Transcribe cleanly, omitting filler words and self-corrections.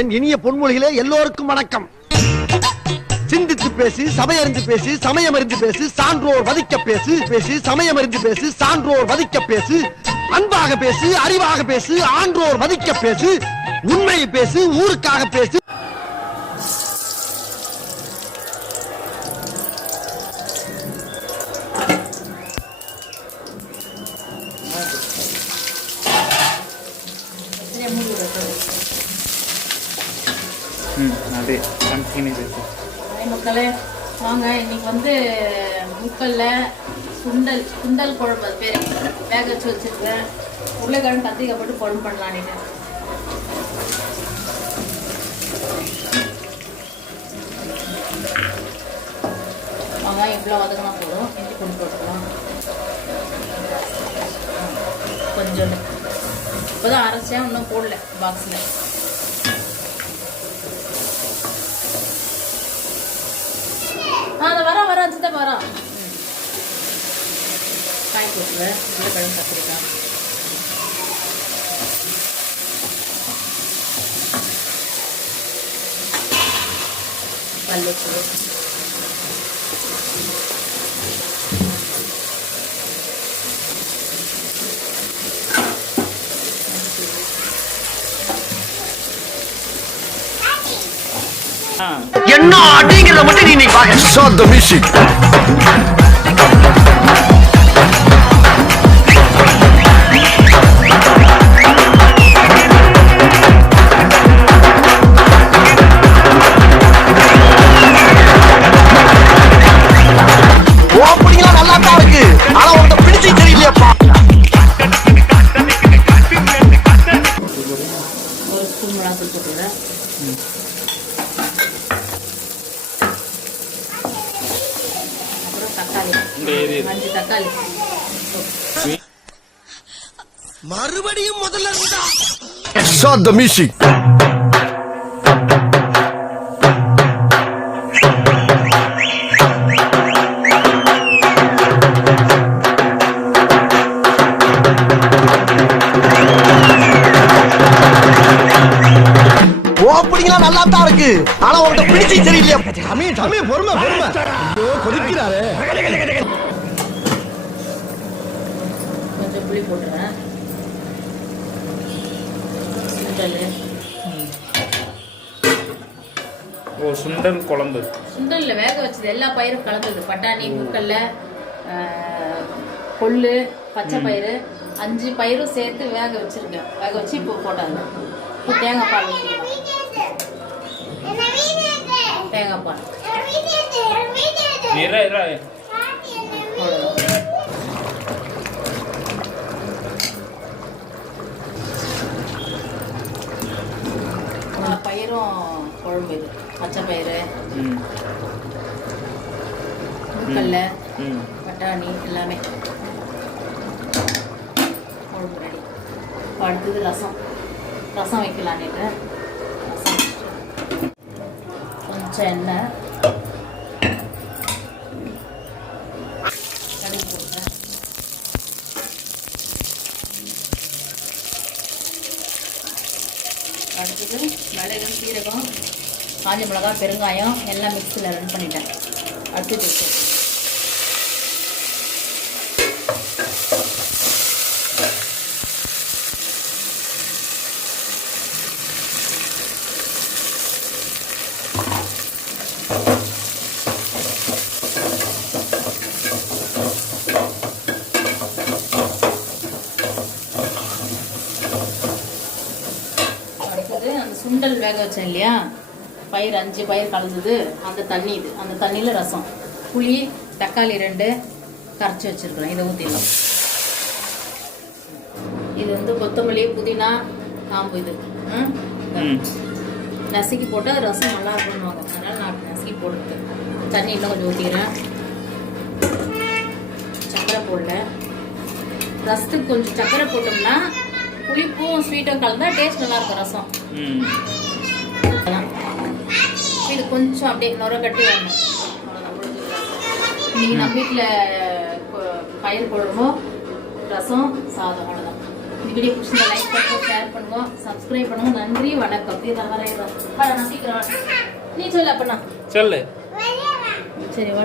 என் இனிய பொன்மொழிகளே எல்லோருக்கும் வணக்கம். சிந்தித்து பேசு, சபையறிந்து பேசு, சமயம் அறிந்து பேசு, சான்றோர் வதிக்க பேசு, பேசு சமயம் அறிந்து பேசு, சான்றோர் வதிக்க பேசு, அன்பாக பேசு, அறிவாக பேசு, ஆன்றோர் வதிக்க பேசு, உண்மையை பேசு, ஊருக்காக பேசு. மக்களே வாங்க, இன்னைக்கு முக்கல்ல சுண்டல் குழம்பு பேர் வேக வச்சு வச்சிருக்கேன். உருளைக்கிழங்கு கத்திரிக்காய் போட்டு குழம்பு பண்ணலாம். நீங்க வெங்காயம் இவ்வளோ வதக்கினா போதும். இஞ்சி கொண்டு போட்டுக்கலாம் கொஞ்சம். இப்போதான் அரைச்சேன், இன்னும் போடல பாக்ஸில். வர வச்சுதான் வரோம். காய் போட்டுருவேன். உருளைக்கிழங்கு கத்திரிக்காய் பல்லுப்பு என்ன அப்படிங்கிறத மட்டும் நீ பாக்க. Start the music. ஓப்பனிங்லாம் நல்லா தான் இருக்கு, ஆனா உன்கிட்ட பிடிச்சி தெரியலையாப்பா. ஒரு ஸ்பூன் மிளகாத்தூள் போட்டுறேன். தக்காளி மறுபடியும் முதல்ல இருந்தா. Start the music. ஓப்பனிங்லாம் நல்லா தான் இருக்கு, ஆனா உன்கிட்ட பிடிச்சி தெரியலையா. பொறுமை கொதிக்கிறாரு. கொஞ்சம் புளி போட்டுறேன். சுண்டல் குழம்பு. சுண்டல்ல வேக வச்சது எல்லா பயிரும் கலந்தது. பட்டாணி, முக்கல்ல, கொள்ளு, பச்சை பயிறு, 5 பயிரும் சேர்த்து வேக வச்சிருக்கேன். வேக வச்சு இப்போ போட்டாங்க. இப்போ தேங்காய் பால் ஊற்றிக்கலாம். தேங்காய் பால் பயிரும் குழம்பு. இது பச்சை பயிறு, முக்கல்ல, பட்டாணி எல்லாமே குழம்பு ரெடி. அடுத்தது ரசம் வைக்கலான்னு ரசம் கொஞ்சம் எண்ணெய் கடுகு போட்டேன். அடுத்தது மிளகு, சீரகம், காஞ்ச மிளகாய், பெருங்காயம் எல்லாம் மிக்ஸியில் ரன் பண்ணிட்டேன். அடுத்தது அந்த சுண்டல் வேக வச்சேன் இல்லையா, பயிர் 5 பயிர் கலந்தது, அந்த தண்ணி இது. அந்த தண்ணியில் ரசம், புளி, தக்காளி 2 கரைச்சி வச்சுருக்குறேன். இதை ஊற்றிடலாம். இது கொத்தமல்லி, புதினா, காம்பு. இது நசுக்கி போட்டால் ரசம் நல்லா இருக்கும்னுவாங்க, அதனால் நான் நசுக்கி போட்டு தண்ணி இன்னும் கொஞ்சம் ஊற்றிக்கிறேன். சர்க்கரை போடல. ரசத்துக்கு கொஞ்சம் சர்க்கரை போட்டோம்னா புளிப்பும் ஸ்வீட்டும் கலந்தா டேஸ்ட் நல்லா இருக்கும் ரசம். இது கொஞ்சம் அப்படியே நுர கட்டி வரணும். இன்னைக்கு நம்ம வீட்டில் பயிர் குழம்பும் ரசம் சாதம், அவ்வளோதான். வீடியோ பிடிச்சிருந்தா லைக் பண்ணுங்க, ஷேர் பண்ணுங்க, சப்ஸ்கிரைப் பண்ணுங்க. நன்றி, வணக்கம். இது நான் வரேன். நான் சீக்கிரம் நீ சொல்லு அப்பனா. சொல்லு. சரி, வா.